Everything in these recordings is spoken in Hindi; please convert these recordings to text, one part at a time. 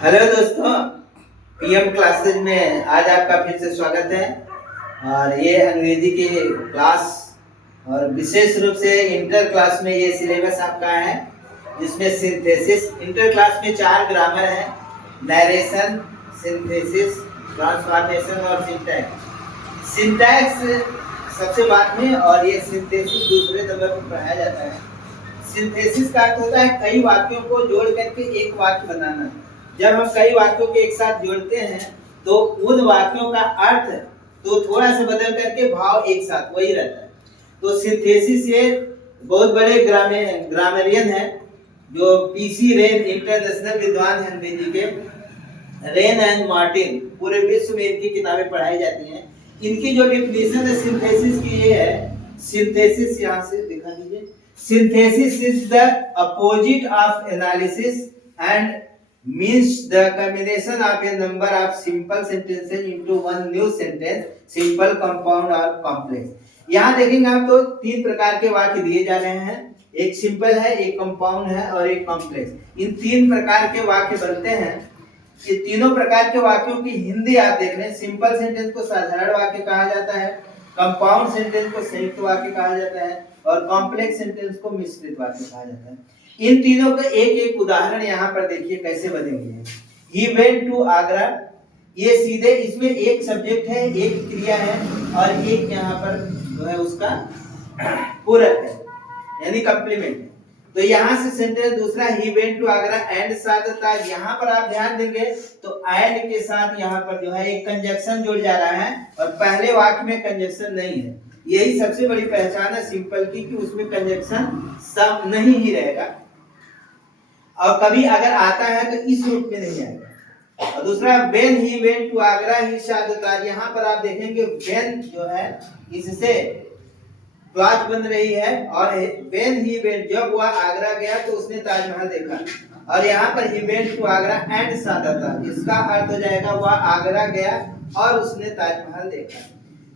हेलो दोस्तों, पीएम क्लासेज में आज आपका फिर से स्वागत है। और ये अंग्रेजी की क्लास और विशेष रूप से इंटर क्लास में ये सिलेबस आपका है, जिसमें सिंथेसिस। इंटर क्लास में 4 ग्रामर है: नरेशन, सिंथेसिस, ट्रांसफॉर्मेशन और सिंटैक्स। सिंटैक्स सबसे बाद में और ये सिंथेसिस दूसरे नंबर पर पढ़ाया जाता है। सिंथेसिस का अर्थ होता है कई वाक्यों को जोड़ करके एक वाक्य बनाना। जब हम कई वाक्यों को एक साथ जोड़ते हैं तो उन वाक्यों का अर्थ तो थोड़ा सा बदल करके भाव एक साथ वही रहता है। तो सिंथेसिस ये बहुत बड़े ग्रामरियन है जो पीसी रेन, इंटरनेशनल विद्वान हैं अंग्रेजी के। रेन एंड मार्टिन, पूरे विश्व में इनकी किताबें पढ़ाई जाती हैं। इनकी जो डिफिनेशन है सिंथेसिस की ये है, सिंथेसिस यहाँ से दिखा दीजिए। Synthesis is the opposite of analysis and means the combination of a number of simple sentences into one new sentence, simple, compound और complex। यहाँ देखेंगे आप तो 3 प्रकार के वाक्य दिए जा रहे हैं, एक सिंपल है, एक कंपाउंड है और एक कॉम्प्लेक्स। इन 3 प्रकार के वाक्य बनते हैं। ये तीनों प्रकार के वाक्यों की हिंदी आप देख रहे हैं। सिंपल सेंटेंस को साधारण वाक्य कहा जाता है, कंपाउंड सेंटेंस को संयुक्त वाक्य कहा जाता है और कॉम्प्लेक्स सेंटेंस को मिश्रित वाक्य कहा जाता है। इन तीनों का एक एक उदाहरण यहाँ पर देखिए कैसे बनेंगे। ही वेंट टू आगरा, ये सीधे इसमें एक सब्जेक्ट है, एक क्रिया है और एक यहाँ पर जो है उसका पूरक है, यानी कॉम्प्लीमेंट है। तो यहाँ से सेंटेंस दूसरा, he went to Agra and साथ था। यहाँ पर आप ध्यान देंगे तो एंड के साथ यहाँ पर जो है एक कंजक्शन जुड़ जा रहा है और पहले वाक्य में कंजक्शन नहीं है। यही सबसे बड़ी पहचान है सिंपल की कि उसमें कंजक्शन सब नहीं ही रहेगा और कभी अगर आता है तो इस रूप में नहीं आएगा। और दूसरा, when he went to Agra ही शादतार, यहाँ पर आप देखेंगे when जो है इससे क्लॉज बन रही है और when he went, जब वह आगरा गया तो उसने ताजमहल देखा। और यहाँ पर he went to Agra and शादतार, इसका अर्थ हो जाएगा वह आगरा गया और उसने ताजमहल देखा।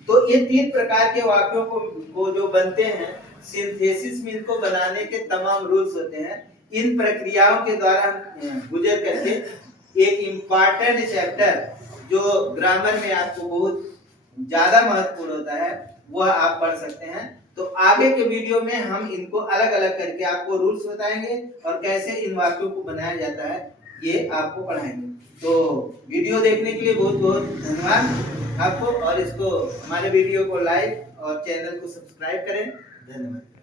तो ये 3 प्रकार के वाक्यों को जो बनते हैं सिंथेसिस में, इनको बनाने के तमाम रूल्स होते हैं। इन प्रक्रियाओं के द्वारा गुजर करके एक इम्पॉर्टेंट चैप्टर जो ग्रामर में आपको बहुत ज्यादा महत्वपूर्ण होता है वह आप पढ़ सकते हैं। तो आगे के वीडियो में हम इनको अलग अलग करके आपको रूल्स बताएंगे और कैसे इन वाक्यों को बनाया जाता है ये आपको पढ़ाएंगे। तो वीडियो देखने के लिए बहुत बहुत धन्यवाद आपको, और इसको हमारे वीडियो को लाइक और चैनल को सब्सक्राइब करें। धन्यवाद।